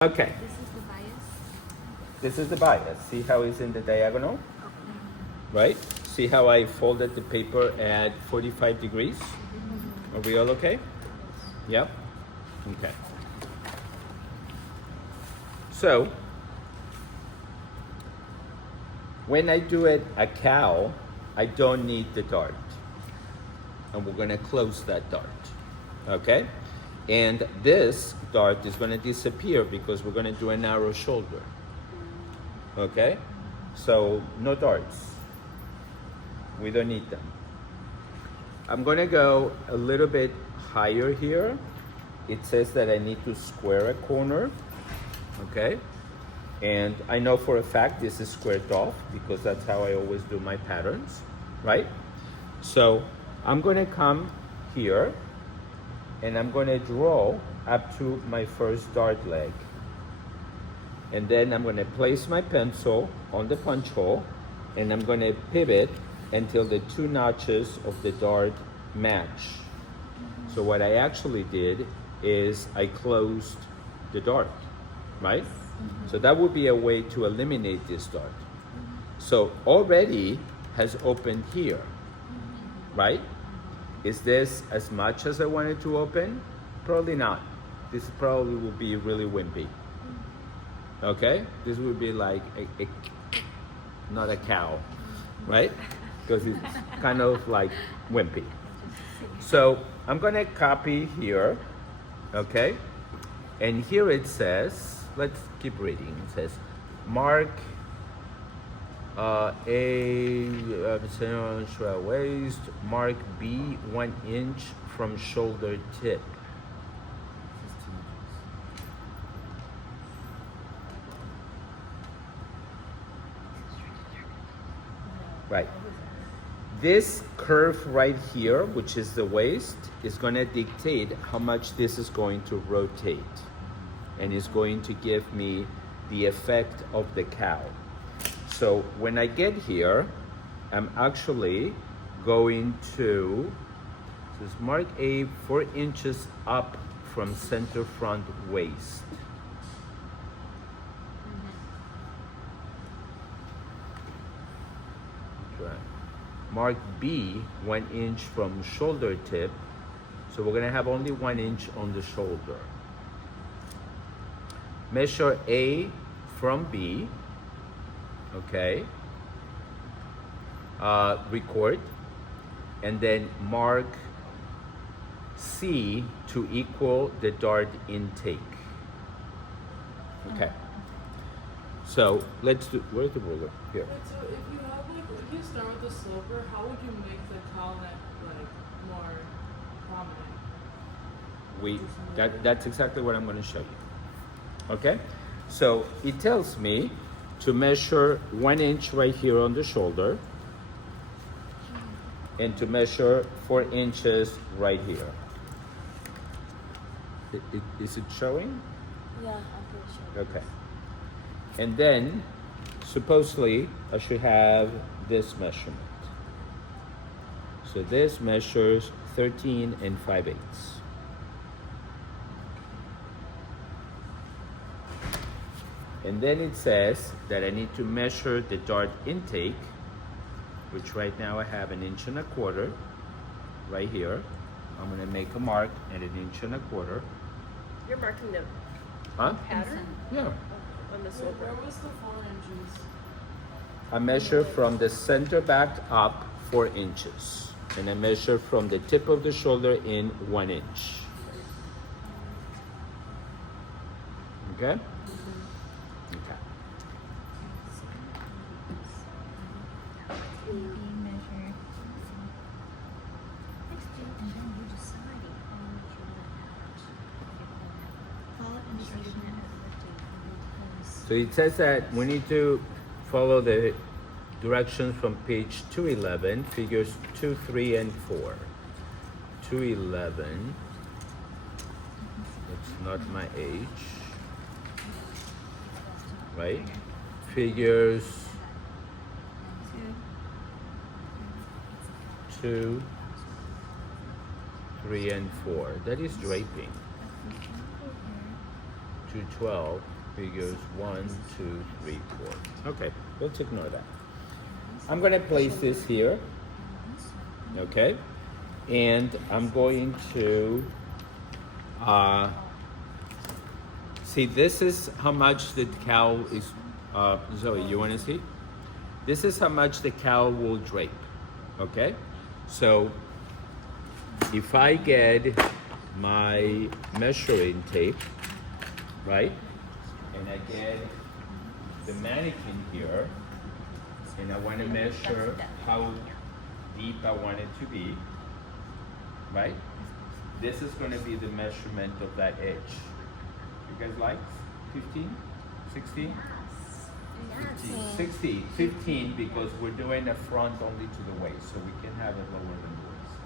Okay, This is the bias. this is the bias. See how it's in the diagonal, Okay. right? See how I folded the paper at 45 degrees? Are we all okay? Yep. Okay. So, when I do it a cow, I don't need the dart. And we're going to close that dart. Okay? And this dart is going to disappear because we're going to do a narrow shoulder. Okay? So, no darts. We don't need them. I'm going to go a little bit higher here. It says that I need to square a corner. Okay? And I know for a fact this is squared off because that's how I always do my patterns, right? So I'm going to come here and I'm going to draw up to my first dart leg. And then I'm going to place my pencil on the punch hole and I'm going to pivot until the two notches of the dart match. So what I actually did is I closed the dart, right? So that would be a way to eliminate this dart. So already has opened here, right? Is this as much as I wanted to open? Probably not. This probably will be really wimpy. Okay? This would be like not a cow, right? Because it's kind of like wimpy. So I'm gonna copy here, okay? And here it says, let's keep reading. It says, mark waist, mark B 1 inch from shoulder tip. Right. This curve right here, which is the waist, is going to dictate how much this is going to rotate. And is going to give me the effect of the cow. So when I get here, I'm actually going to just mark A 4 inches up from center front waist. Right. Mark B 1 inch from shoulder tip. So we're gonna have only 1 inch on the shoulder. Measure A from B, okay, record, and then mark C to equal the dart intake. Okay, so let's do, where's the ruler? Here. Wait, so if you have if you start with the sloper, how would you make the cow neck more prominent? That's exactly what I'm going to show you. Okay, so it tells me to measure 1 inch right here on the shoulder and to measure 4 inches right here. Is it showing? Yeah, I'm pretty sure. Okay. And then supposedly I should have this measurement. So this measures 13 5/8. And then it says that I need to measure the dart intake, which right now I have 1 1/4 inches right here. I'm gonna make a mark at 1 1/4 inches. You're marking the Huh? pattern Yeah. on the Wait, sloper. where was the 4 inches? I measure from the center back up 4 inches. And I measure from the tip of the shoulder in 1 inch. Okay? Okay. So it says that we need to follow the directions from page 211, figures 2, 3, and 4. 211, it's not my age, right? Figures 2, 3, and 4. That is draping. 212 figures 1, 2, 3, 4. Okay, let's ignore that. I'm going to place this here. Okay, and I'm going to see, this is how much the cowl is. Zoe, you want to see? This is how much the cowl will drape. Okay, so if I get my measuring tape, right, and I get the mannequin here, and I want to measure how deep I want it to be, right? This is going to be the measurement of that edge. You guys like 15, 16? 16, 15, because we're doing the front only to the waist, so we can have it lower than the waist.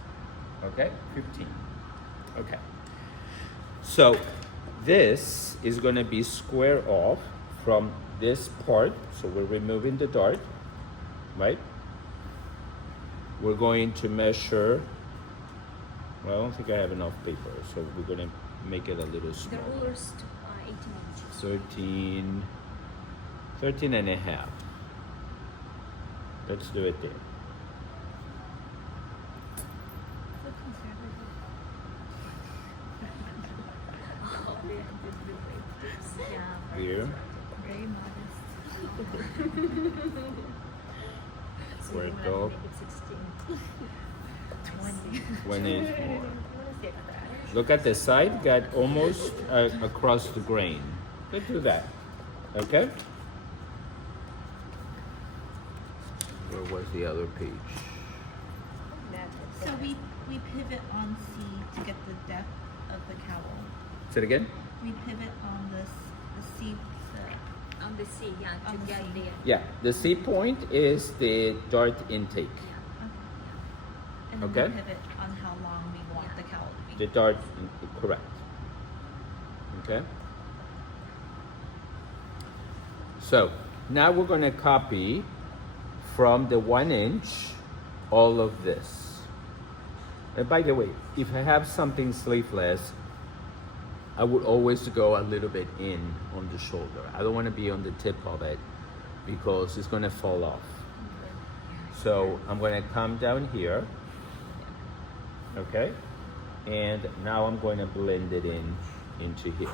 Okay, 15. Okay. So this is going to be square off from this part, so we're removing the dart, right? We're going to measure, well, I don't think I have enough paper, so we're going to make it a little The smaller. rulers 18 inches. 13 and a half. Let's do it there. Oh, they did the weight. Yeah. Here, Very modest. So Where you it wanna go? make it 16. 20. 1 inch more. You wanna see a crash? Look at the side, got almost across the grain. Let's do that. Okay? Where was the other page? So we pivot on C to get the depth of the cowl. Say it again? We pivot on the C. On the C, yeah, to On the get C. the. Yeah, the C point is the dart intake. And then Okay. we pivot on how long we want the cowl to The be. dart, correct. Okay? So, now we're going to copy from the 1 inch all of this. And by the way, if I have something sleeveless, I would always go a little bit in on the shoulder. I don't want to be on the tip of it because it's going to fall off. So I'm going to come down here, okay? And now I'm going to blend it in into here.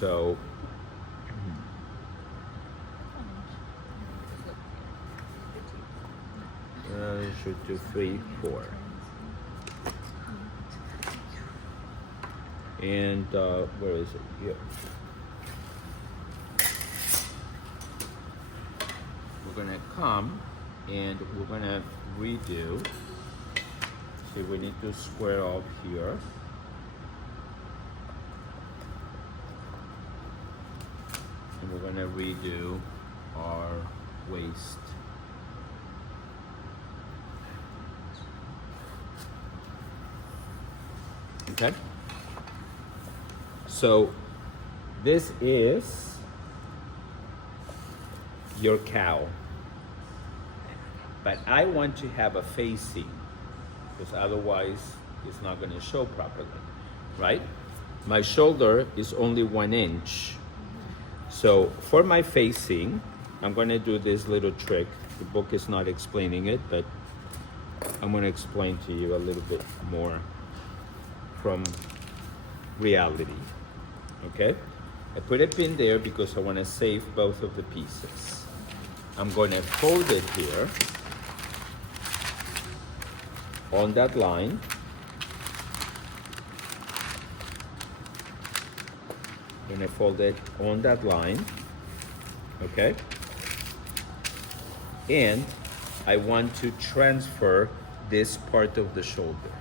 So should do 3, 4. And where is it? Here. We're gonna come and we're gonna redo. See, we need to square off here. And we're gonna redo our waist. Okay? So this is your cowl. But I want to have a facing because otherwise it's not going to show properly, right? My shoulder is only 1 inch. So for my facing, I'm going to do this little trick. The book is not explaining it, but I'm going to explain to you a little bit more from reality. Okay? I put a pin there because I want to save both of the pieces. I'm going to fold it here on that line. I'm going to fold it on that line. Okay? And I want to transfer this part of the shoulder.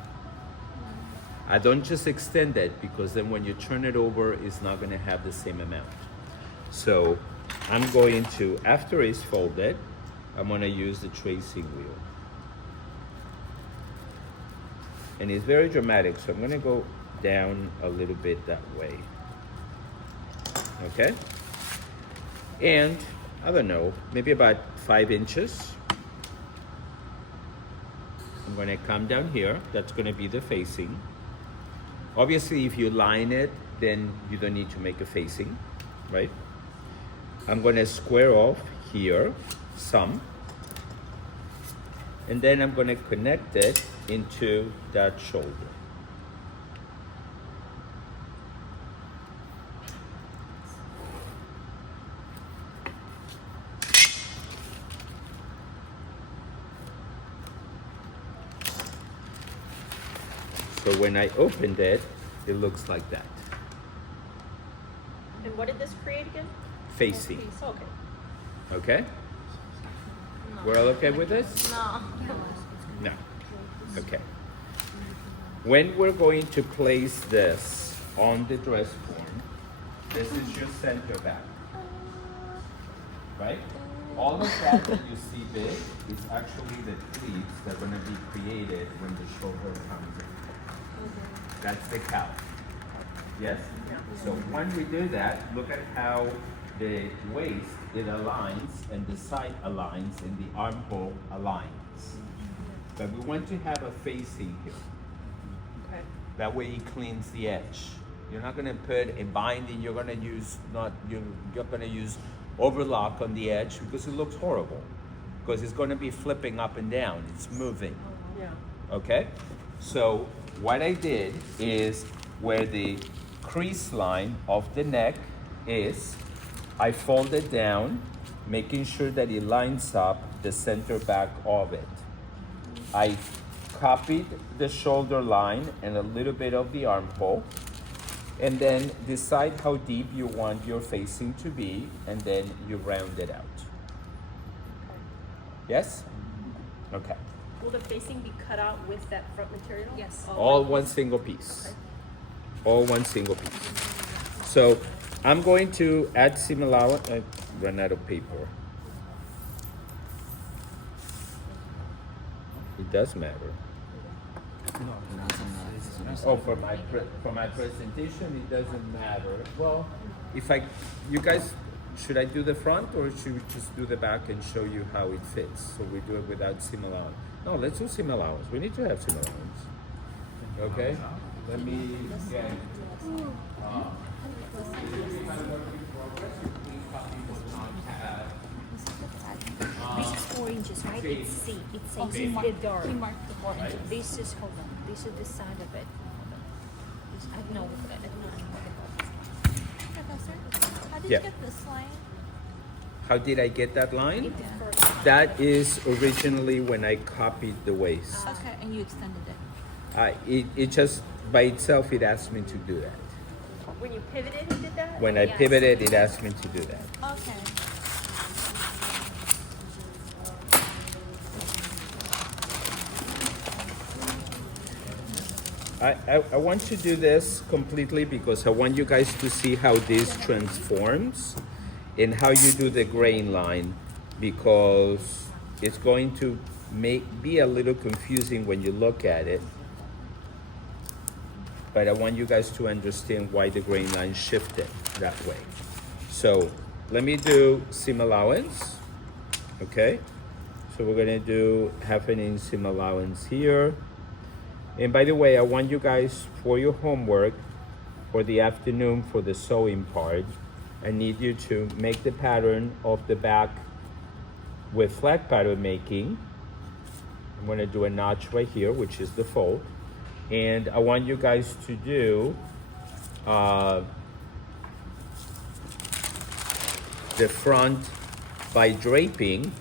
I don't just extend it because then when you turn it over, it's not going to have the same amount. So I'm going to, after it's folded, I'm going to use the tracing wheel. And it's very dramatic, so I'm going to go down a little bit that way. Okay? And, I don't know, maybe about 5 inches. I'm going to come down here. That's going to be the facing. Obviously, if you line it then you don't need to make a facing, right? I'm gonna square off here some, and then I'm gonna connect it into that shoulder. So when I opened it, it looks like that, And what did this create again? facing, Okay. okay? We're all okay with this? No. No. Okay. When we're going to place this on the dress form, this is your center back. Right? All of that that you see big is actually the pleats that are going to be created when the shoulder comes in. That's the cowl. Yes? So when we do that, look at how the waist, it aligns, and the side aligns, and the armhole aligns. But we want to have a facing here. Okay. That way it cleans the edge. You're not gonna put a binding, you're gonna use you're gonna use overlock on the edge because it looks horrible. Because it's gonna be flipping up and down, it's moving. Yeah. Okay? So what I did is where the crease line of the neck is, I folded down, making sure that it lines up the center back of it. I copied the shoulder line and a little bit of the armhole, and then decide how deep you want your facing to be, and then you round it out. Yes? Okay. Will the facing be cut out with that front material? Yes. Oh, All okay. one single piece. Okay. All one single piece. So I'm going to add seam allowance. I ran out of paper. It does matter. Oh, for my presentation, it doesn't matter. Well, if you guys, should I do the front or should we just do the back and show you how it fits? So we do it without seam allowance. No, let's do seam allowance. We need to have seam allowance. Okay. Let me get. This is 4 inches, right? It's C. It says Okay. it dark. He marked the 4 inches. This is, hold on. This is the side of it. Hold on. This, I know. Professor, how did Yeah. you get this line? How did I get that line? It's the first. That is originally when I copied the waist. Okay, and you extended it. It just by itself it asked me to do that. When you pivoted, you did that? When I Yes. pivoted, it asked me to do that. Okay. I want to do this completely because I want you guys to see how this transforms and how you do the grain line, because it's going to be a little confusing when you look at it. But I want you guys to understand why the grain line shifted that way. So let me do seam allowance, okay? So we're gonna do 1/2 inch seam allowance here. And by the way, I want you guys, for your homework, for the afternoon, for the sewing part, I need you to make the pattern of the back with flat pattern making. I'm gonna do a notch right here, which is the fold. And I want you guys to do the front by draping,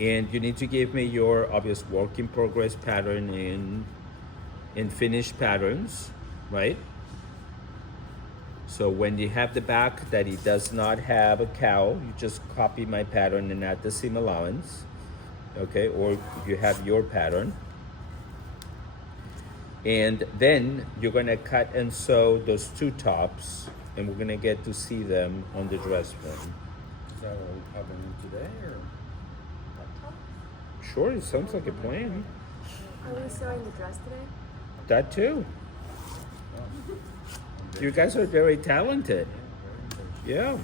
and you need to give me your obvious work in progress pattern in finished patterns, right? So when you have the back that it does not have a cowl, you just copy my pattern and add the seam allowance, okay? Or you have your pattern. And then you're gonna cut and sew those two tops, and we're gonna get to see them on the dress form. Is that what we're covering today, or? Sure, it sounds like a plan. Are we sewing the dress today? That too. You guys are very talented. Yeah.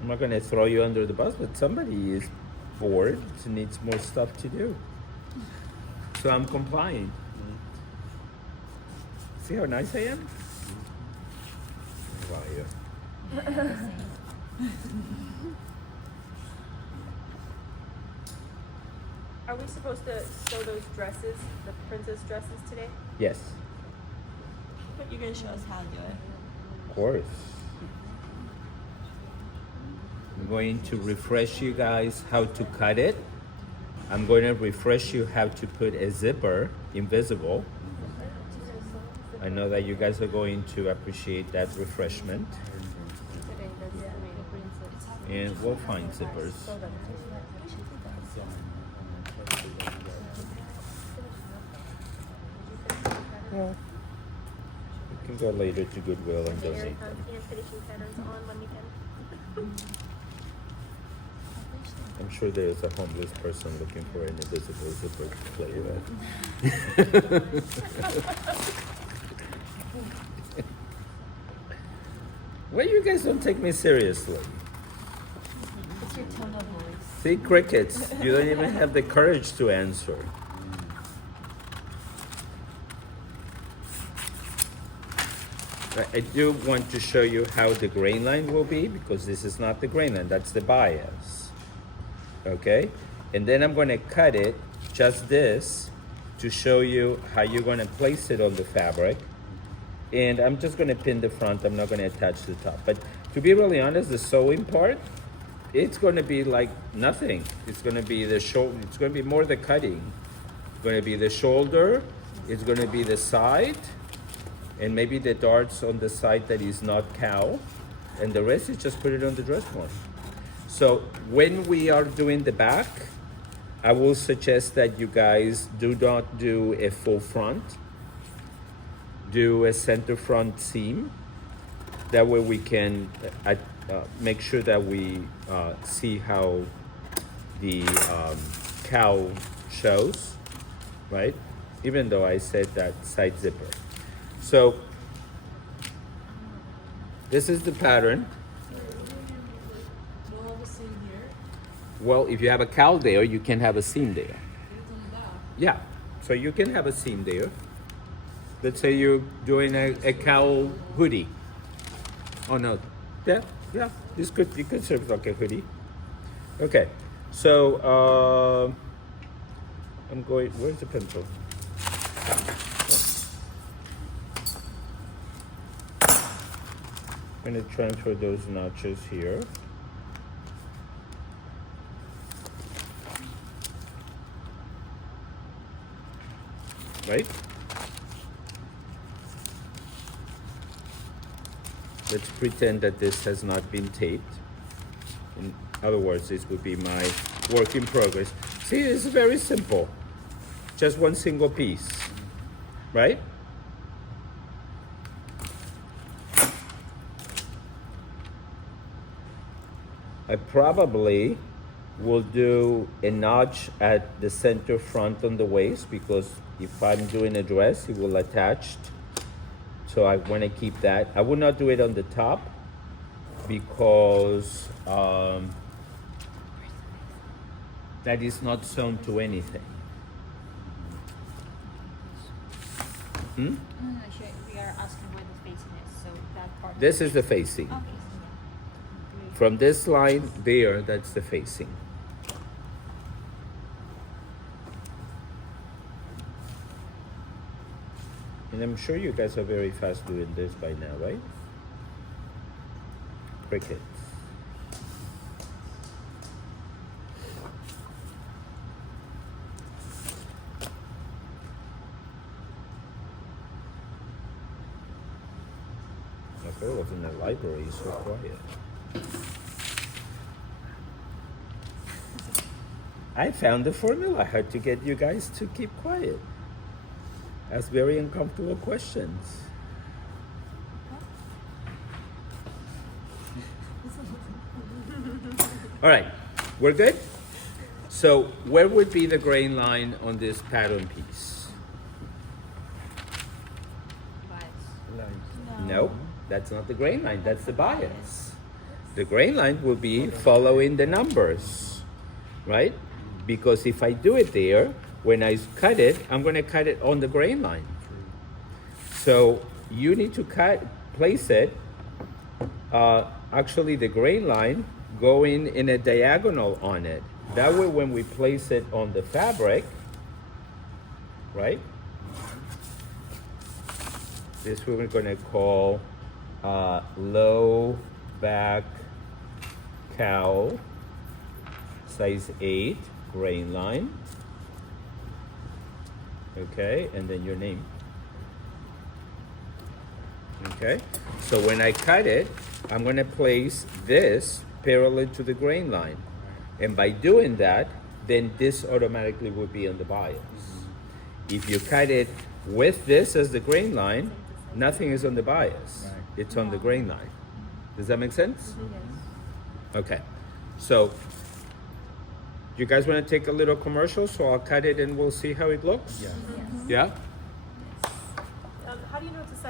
I'm not gonna throw you under the bus, but somebody is bored and needs more stuff to do. So I'm complying. See how nice I am? Wow. Are we supposed to sew those dresses, the princess dresses today? Yes, You're gonna show us how to do it. of course. I'm going to refresh you guys how to cut it. I'm going to refresh you how to put a zipper invisible. I know that you guys are going to appreciate that refreshment. And we'll find zippers. Well, you can go later to Goodwill and donate them. And finishing patterns on one weekend. I'm sure there's a homeless person looking for an invisible zipper to play with. Why you guys don't take me seriously? It's your tone of voice. See, crickets, you don't even have the courage to answer. I do want to show you how the grain line will be, because this is not the grain line, that's the bias. Okay? And then I'm going to cut it, just this, to show you how you're going to place it on the fabric. And I'm just going to pin the front, I'm not going to attach the top. But to be really honest, the sewing part, it's going to be like nothing. It's going to be the shoulder, it's going to be more the cutting. It's going to be the shoulder, it's going to be the side, and maybe the darts on the side that is not cow, and the rest is just put it on the dress one. So when we are doing the back, I will suggest that you guys do not do a full front. Do a center front seam. That way we can make sure that we see how the cow shows, right? Even though I said that side zipper. So this is the pattern. We'll have a seam here. Well, if you have a cowl there, you can have a seam there. It's on the back. Yeah, so you can have a seam there. Let's say you're doing a cowl hoodie. Oh no, yeah, this could, you could serve like a hoodie. Okay, so I'm going, where's the pencil? I'm going to transfer those notches here. Right? Let's pretend that this has not been taped. In other words, this would be my work in progress. See, it's very simple. Just one single piece, right? I probably will do a notch at the center front on the waist, because if I'm doing a dress, it will attach. So I want to keep that. I will not do it on the top because that is not sewn to anything. No, sure. We are asking where the facing is, so that part. This is the facing. Okay. From this line there, that's the facing. And I'm sure you guys are very fast doing this by now, right? Crickets. I thought it was in the library, so quiet. I found the formula how to get you guys to keep quiet. Ask very uncomfortable questions. All right, we're good? So where would be the grain line on this pattern piece? No, that's not the grain line, that's the bias. The grain line will be following the numbers, right? Because if I do it there, when I cut it, I'm going to cut it on the grain line. So you need to place it, actually the grain line going in a diagonal on it. That way when we place it on the fabric, right? This we're gonna call low back cowl, size 8, grain line. Okay, and then your name. Okay, so when I cut it, I'm gonna place this parallel to the grain line. And by doing that, then this automatically will be on the bias. If you cut it with this as the grain line, nothing is on the bias. Right. It's on the grain line. Does that make sense? Okay, so you guys wanna take a little commercial, so I'll cut it and we'll see how it looks? Yeah. Yeah? How do you know it's a size